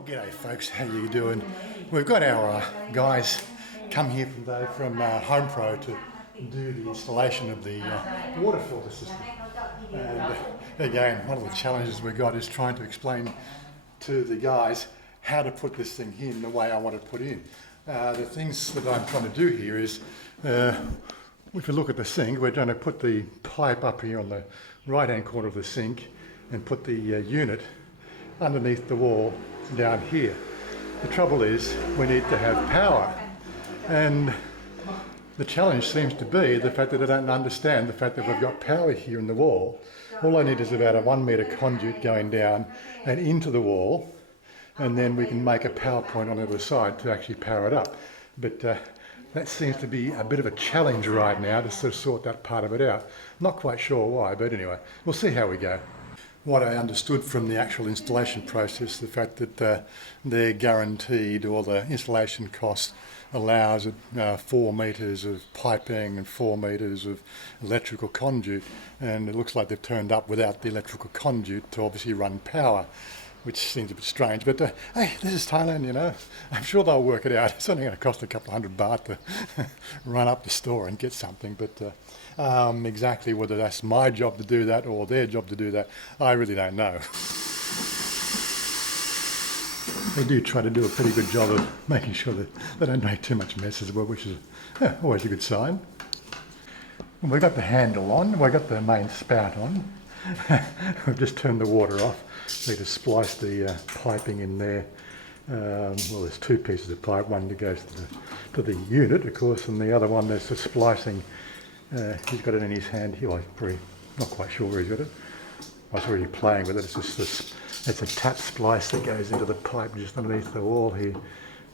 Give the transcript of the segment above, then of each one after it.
Well, g'day folks, how you doing? We've got our guys come here today from Home Pro to do the installation of the water filter system. And again, one of the challenges we've got is trying to explain to the guys how to put this thing in the way I want it put in. The things that I'm trying to do here is, if you look at the sink, we're going to put the pipe up here on the right-hand corner of the sink and put the unit underneath the wall down here. The trouble is we need to have power, and the challenge seems to be the fact that I don't understand the fact that we've got power here in the wall. All I need is about a 1 metre conduit going down and into the wall, and then we can make a power point on the other side to actually power it up. But that seems to be a bit of a challenge right now to sort of sort that part of it out. Not quite sure why, but anyway, we'll see how we go. What I understood from the actual installation process, the fact that they're guaranteed, or the installation cost allows 4 metres of piping and 4 metres of electrical conduit, and it looks like they've turned up without the electrical conduit to obviously run power, which seems a bit strange, but hey, this is Thailand, you know. I'm sure they'll work it out. It's only going to cost a couple $100 baht to run up the store and get something, but exactly whether that's my job to do that or their job to do that, I really don't know. They do try to do a pretty good job of making sure that they don't make too much mess as well, which is always a good sign. We've got the handle on, we've got the main spout on. We've just turned the water off. We just splice the piping in there. Well, there's 2 pieces of pipe, one that goes to the unit, of course, and the other one there's the splicing. He's got it in his hand here. I'm probably not quite sure where he's got it. I was already playing with it. It's just this, it's a tap splice that goes into the pipe just underneath the wall here.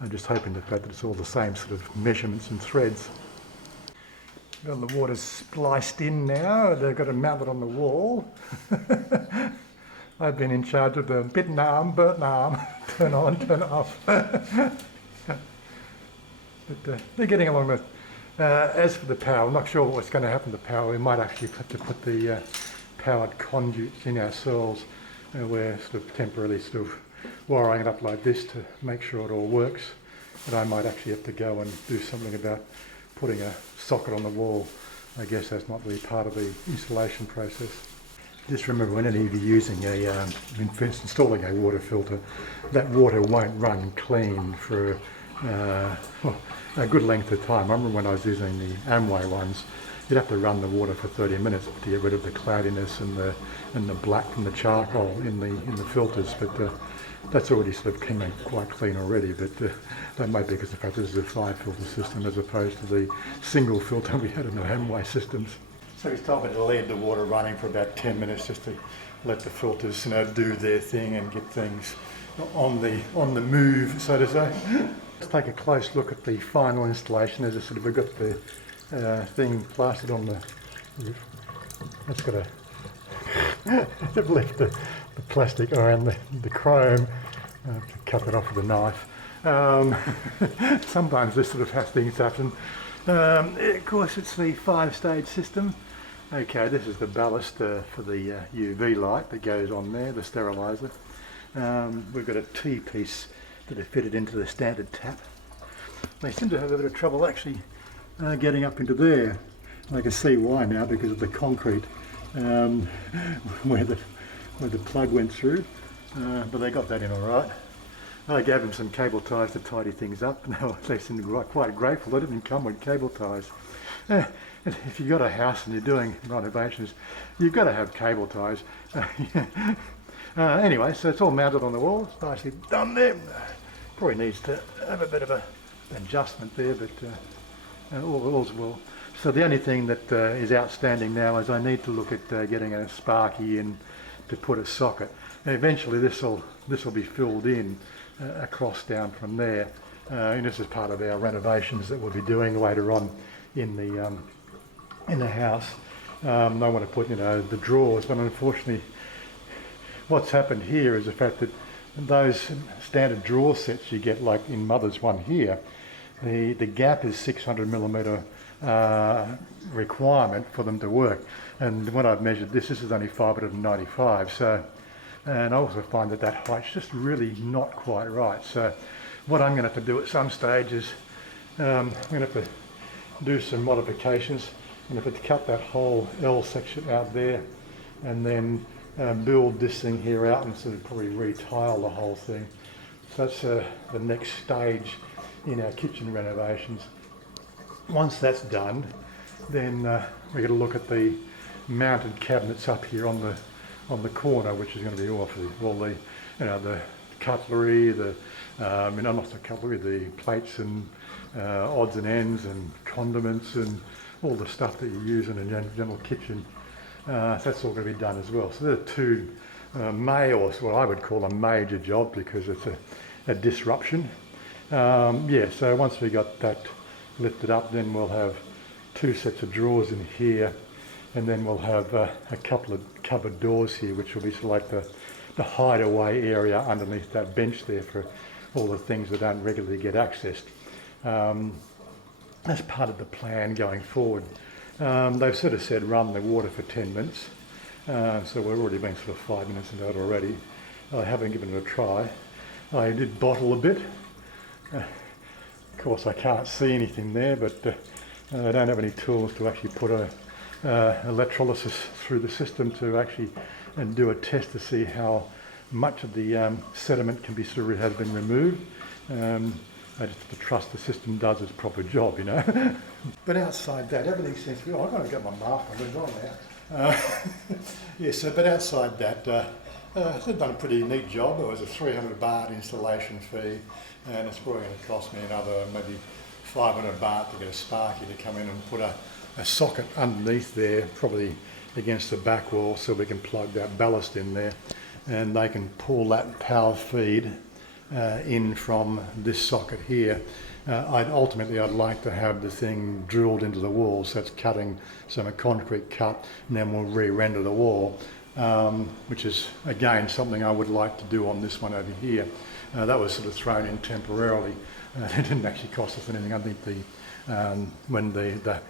I'm just hoping the fact that it's all the same sort of measurements and threads. Well, the water's spliced in now. They've got it mounted on the wall. I've been in charge of the bitten arm, burnt arm, turn on, turn off. But they're getting along with. As for the power, I'm not sure what's going to happen to power. We might actually have to put the powered conduits in ourselves. We're sort of temporarily sort of wiring it up like this to make sure it all works. But I might actually have to go and do something about putting a socket on the wall. I guess that's not really part of the installation process. Just remember, whenever you're using installing a water filter, that water won't run clean for a good length of time. I remember when I was using the Amway ones, you'd have to run the water for 30 minutes to get rid of the cloudiness and the black from the charcoal in the filters. But that's already sort of coming quite clean already. But that may be because the fact that this is a 5-filter system as opposed to the single filter we had in the Amway systems. So he's told me to leave the water running for about 10 minutes just to let the filters, do their thing and get things on the move, so to say. Let's take a close look at the final installation. As I said, we've got the thing plastered on the roof. It's got they've left the plastic around the chrome. I have to cut it off with a knife. Sometimes this sort of things happen. Of course, it's the 5-stage system. Okay, this is the ballast for the UV light that goes on there, the steriliser. We've got a T-piece that are fitted into the standard tap. They seem to have a bit of trouble actually getting up into there. I can see why now, because of the concrete where the plug went through, but they got that in all right. I gave them some cable ties to tidy things up. Now they seem quite grateful they didn't come with cable ties. If you've got a house and you're doing renovations, you've got to have cable ties. Anyway, so it's all mounted on the wall. It's nicely done there. Probably needs to have a bit of an adjustment there, but all's well. So the only thing that is outstanding now is I need to look at getting a sparky in to put a socket. And eventually this will be filled in across down from there. And this is part of our renovations that we'll be doing later on in the house. I want to put the drawers, but unfortunately what's happened here is the fact that those standard drawer sets you get, like in Mother's one here, the gap is 600mm requirement for them to work. And when I've measured this is only 595, so and I also find that that height's just really not quite right. So what I'm going to have to do at some stage is I'm going to have to do some modifications. I'm going to have to cut that whole L section out there, and then build this thing here out and sort of probably retile the whole thing. So that's the next stage in our kitchen renovations. Once that's done, then we're going to look at the mounted cabinets up here on the corner, which is going to be all the the cutlery, not the cutlery, the plates and odds and ends and condiments and all the stuff that you use in a general kitchen. That's all going to be done as well. So there are two what I would call a major job, because it's a disruption. So once we got that lifted up, then we'll have two sets of drawers in here, and then we'll have a couple of cupboard doors here, which will be sort of like the hideaway area underneath that bench there for all the things that don't regularly get accessed. That's part of the plan going forward. They've sort of said run the water for 10 minutes, so we've already been sort of 5 minutes into it already. I haven't given it a try. I did bottle a bit. Of course I can't see anything there, but I don't have any tools to actually put electrolysis through the system to actually and do a test to see how much of the sediment can be has been removed. I just have to trust the system does its proper job, you know. But outside that, everything seems to be. I've got to get my mask on. We're on now. But outside that, they've done a pretty neat job. It was a 300 baht installation fee, and it's probably going to cost me another maybe 500 baht to get a sparky to come in and put a socket underneath there, probably against the back wall, so we can plug that ballast in there, and they can pull that power feed in from this socket here. I'd like to have the thing drilled into the wall, so it's cutting some concrete cut, and then we'll re-render the wall, which is again something I would like to do on this one over here. That was sort of thrown in temporarily. It didn't actually cost us anything. I think when the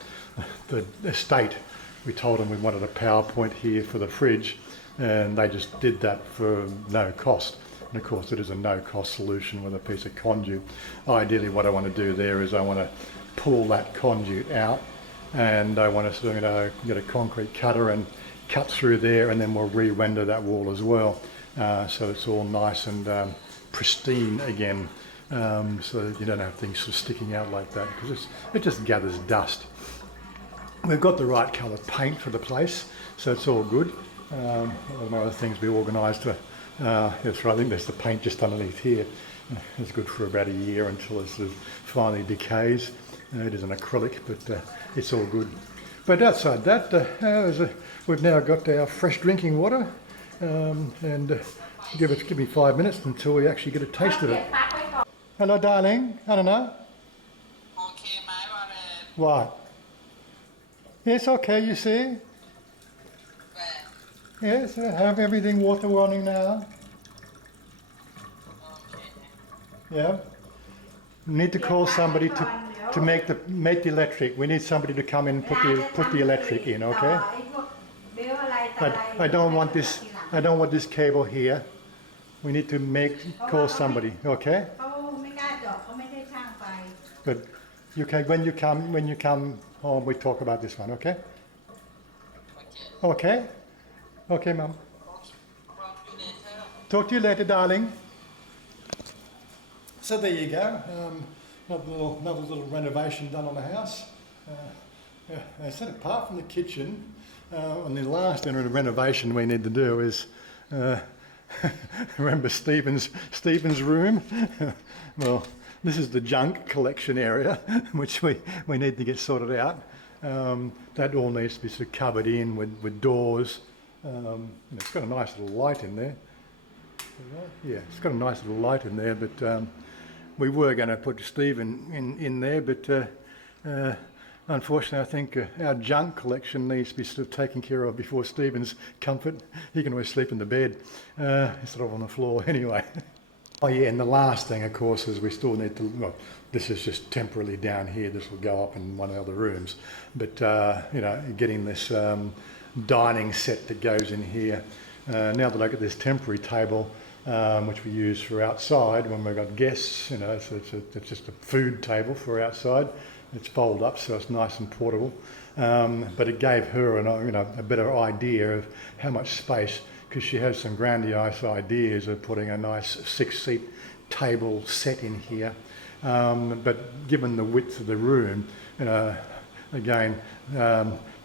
estate, we told them we wanted a power point here for the fridge, and they just did that for no cost. And of course it is a no-cost solution with a piece of conduit. Ideally what I want to do there is I want to pull that conduit out, and I want to sort of get a concrete cutter and cut through there, and then we'll re-render that wall as well, so it's all nice and pristine again, so that you don't have things sort of sticking out like that, because it just gathers dust. We've got the right coloured paint for the place, so it's all good. One of the things we organised to that's right, I think there's the paint just underneath here. It's good for about a year until it sort of finally decays. It is an acrylic, but it's all good. But outside that, we've now got our fresh drinking water, and give me 5 minutes until we actually get a taste of it. Hello, darling. I don't know. Okay, my What? Yes, okay, you see? Yes, I have everything water running now. Okay. Yeah. We need to call somebody to make the electric. We need somebody to come in and put the electric in, okay? I don't want this cable here. We need to call somebody, okay? Good. When you come home, we talk about this one, okay? Okay? Okay, Mum. Talk to you later, darling. So there you go. Another little renovation done on the house. I said apart from the kitchen, and the last renovation we need to do is remember Stephen's room. Well, this is the junk collection area, which we need to get sorted out. That all needs to be sort of covered in with doors. It's got a nice little light in there. Yeah, it's got a nice little light in there, but we were going to put Stephen in there, but unfortunately I think our junk collection needs to be sort of taken care of before Stephen's comfort. He can always sleep in the bed instead of on the floor anyway. Oh yeah, and the last thing of course is we still need to, well, this is just temporarily down here, this will go up in one of the other rooms, but getting this dining set that goes in here. Now that I get this temporary table, which we use for outside when we've got guests, you know, so it's just a food table for outside. It's folded up, so it's nice and portable. But it gave her a better idea of how much space, because she has some grandiose ideas of putting a nice 6-seat table set in here. But given the width of the room, again,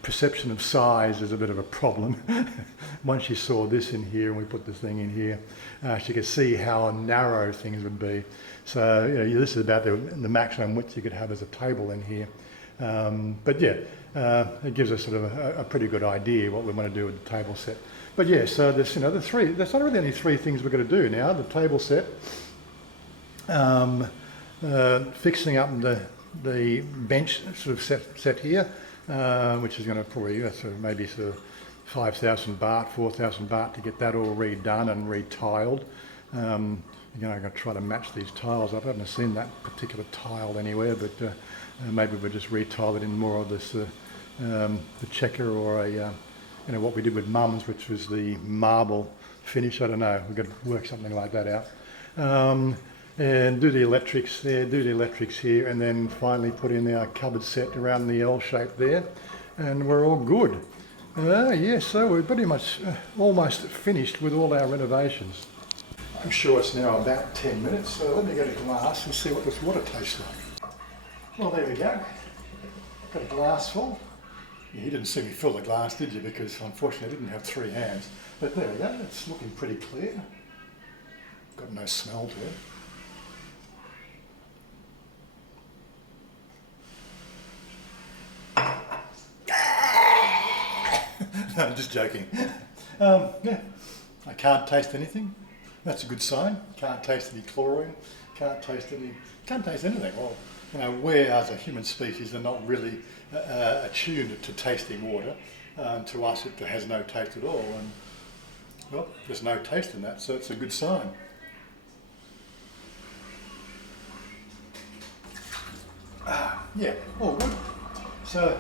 perception of size is a bit of a problem. Once she saw this in here and we put this thing in here, she could see how narrow things would be. So this is about the maximum width you could have as a table in here. But yeah, it gives us sort of a pretty good idea what we want to do with the table set. But yeah, so there's there's not really only 3 things we're going to do now: the table set, fixing up the bench sort of set here, which is going to probably maybe 5,000 baht, 4,000 baht to get that all redone and retiled. I'm going to try to match these tiles up. I haven't seen that particular tile anywhere, but maybe we'll just retile it in more of this the checker, or what we did with Mum's, which was the marble finish. I don't know. We've got to work something like that out. And do the electrics there, do the electrics here, and then finally put in our cupboard set around the L shape there, and we're all good. Yes, so we're pretty much almost finished with all our renovations. I'm sure it's now about 10 minutes, so let me get a glass and see what this water tastes like. Well, there we go. Got a glass full. You didn't see me fill the glass, did you? Because unfortunately I didn't have 3 hands. But there we go, it's looking pretty clear. Got no smell to it. No, just joking. Yeah, I can't taste anything. That's a good sign. Can't taste any chlorine. Can't taste anything. Well, we as a human species are not really attuned to tasting water. To us, it has no taste at all, and well, there's no taste in that, so it's a good sign. Yeah, all good. So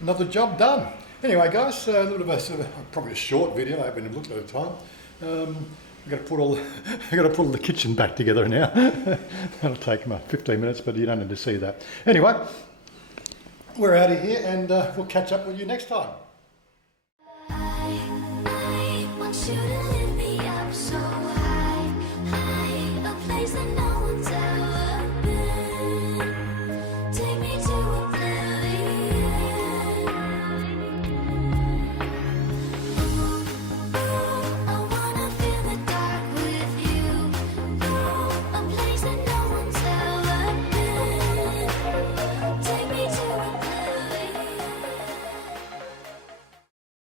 another job done. Anyway, guys, a little bit of probably a short video. I haven't looked at the time. I've got to put all the kitchen back together now. That'll take about 15 minutes, but you don't need to see that. Anyway, we're out of here, and we'll catch up with you next time. I want you to